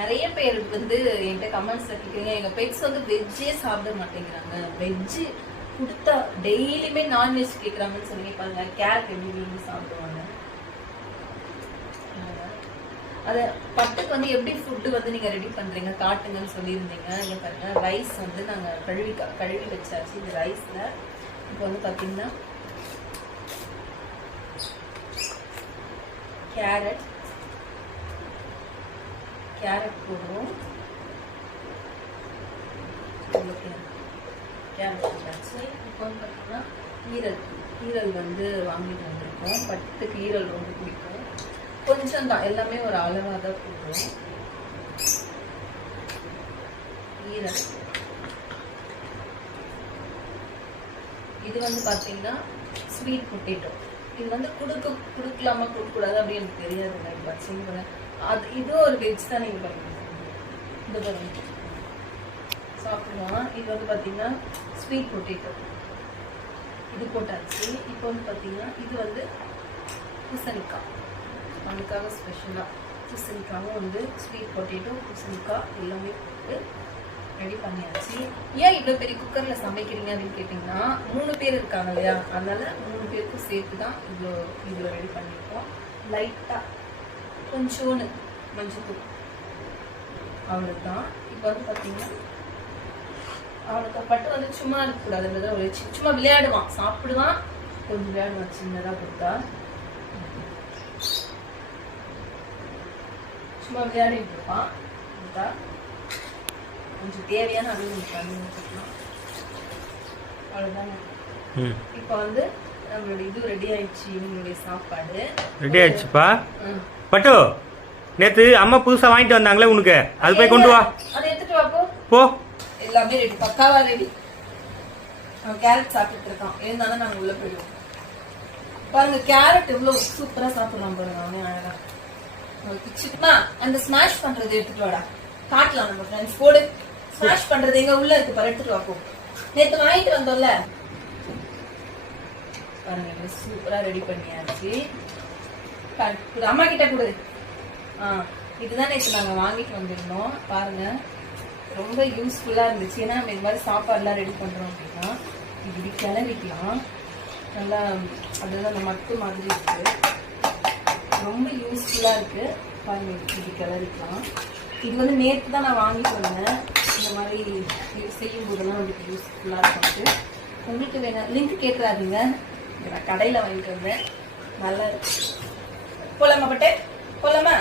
நிறைய பேர் வந்து என்கிட்ட கமெண்ட்ஸ்ல கேக்குறீங்க, எங்க பெட்ஸ் வந்து வெஜ்ஜே சாப்பிட மாட்டேங்கிறாங்க, வெஜ் கொடுத்தா டெய்லியுமே நான்வெஜ் கேக்குறாங்கன்னு சொல்லி பாருங்க. கேரட் எப்படி விரும்பி சாப்பிடுவாங்க. அத பட்டுக்கு வந்து எப்படி ஃபுட்டு வந்து நீங்க ரெடி பண்றீங்க காட்டுங்கன்னு சொல்லியிருந்தீங்க. இங்க பாருங்க, ரைஸ் வந்து நாங்க கழுவி வச்சாச்சு. இந்த ரைஸ்ல இப்போ வந்து பாத்தீங்கன்னா கேரட் போடுவோம். கேரட் போட்டாச்சு. இப்போ வந்து பார்த்தீங்கன்னா ஈரல் வந்து வாங்கிட்டு வந்திருக்கோம். பட்டுக்கு ஈரல் ரொம்ப பிடிக்கும். கொஞ்சம் தான், எல்லாமே ஒரு அளவாக தான் போடுறோம். ஈரல் இது வந்து பார்த்தீங்கன்னா ஸ்வீட் பொட்டேட்டோ. இது வந்து கொடுக்கலாமா கொடுக்கக்கூடாது அப்படி எனக்கு தெரியாது. அது இதுவும் ஒரு வெஜ் தான். நீங்கள் பாருங்க, இந்த பாருங்க சாப்பிடுவோம். இது வந்து பார்த்தீங்கன்னா ஸ்வீட் பொட்டேட்டோ இது போட்டாச்சு. இப்போ வந்து பார்த்தீங்கன்னா இது வந்து பூசணிக்காய், அதுக்காக ஸ்பெஷலாக பூசணிக்காவும் வந்து ஸ்வீட் பொட்டேட்டோ பூசணிக்காய் எல்லாமே போட்டு ரெடி பண்ணியாச்சு. ஏன் இவ்வளோ பெரிய குக்கரில் சமைக்கிறீங்க அப்படின்னு கேட்டிங்கன்னா 3 பேர் இருக்காங்க இல்லையா, அதனால 3 பேருக்கும் சேர்த்து தான் இதில் ரெடி பண்ணியிருக்கோம். லைட்டாக கொஞ்சோன்னு மஞ்சள் அவ்வளோதான். இப்போ வந்து பார்த்தீங்கன்னா அவனுக்கு பட்டு வந்து சும்மா இருக்கக்கூடாதுன்றத சும்மா விளையாடுவான், சாப்பிடுவான், கொஞ்சம் விளையாடுவான். சின்னதாக கொடுத்தா சும்மா விளையாடிட்டு இருப்பான். கொடுத்தா கொஞ்சம் தேவையான அளவு பண்ணி வச்சுக்கலாம். அவ்வளோதாங்க. இப்போ வந்து நம்மளுடைய இது ரெடி ஆயிடுச்சு. இவங்களுடைய சாப்பாடு ரெடி ஆயிடுச்சுப்பா. பட்டு நேத்து அம்மா புதுசா வாங்கிட்டு வந்தாங்களே உனக்கு, அது போய் கொண்டு வா. அதை எடுத்துட்டு வா போ. எல்லாமே ரெடி, பக்காவா ரெடி. கேரட் சாப்பிட்டு இருக்கான், இருந்தாலும் நாங்க உள்ள போயிடுவோம். பாருங்க கேரட் எவ்வளவு சூப்பரா சாப்பிடலாம் பாருங்க. அவனே அழகா சிக்மா அந்த ஸ்மாஷ் பண்றது எடுத்துட்டு வாடா, காட்டலாம் நம்ம ஃப்ரெண்ட்ஸ். போடு, ஸ்மாஷ் பண்றது எங்க உள்ள இருக்கு பாரு, எடுத்துட்டு வாப்போ. நேத்து வாங்கிட்டு வந்தோம்ல பாருங்க, சூப்பரா ரெடி பண்ணியாச்சு. அம்மா கிட்ட கொடு. இதுதான் நேற்று நாங்கள் வாங்கிட்டு வந்திருந்தோம். பாருங்க, ரொம்ப யூஸ்ஃபுல்லாக இருந்துச்சு. ஏன்னா நம்ம இந்த மாதிரி சாப்பாடுலாம் ரெடி பண்ணுறோம் அப்படின்னா இப்படி கிளறிக்கலாம். நல்லா அதுதான் அந்த மட்டு மாதிரி இருக்கு, ரொம்ப யூஸ்ஃபுல்லாக இருக்கு. பாருங்க, இப்படி கிளறிக்கலாம். இது வந்து நேற்று தான் நான் வாங்கிட்டு வந்தேன். இந்த மாதிரி செய்யும் போதெல்லாம் உங்களுக்கு யூஸ்ஃபுல்லாக இருக்கும். உங்களுக்கு வேணும் லிங்க் கேட்குறாதீங்க, நான் கடையில் வாங்கிட்டு வந்தேன். நல்லா போலாமா பட்டே, போலாமா?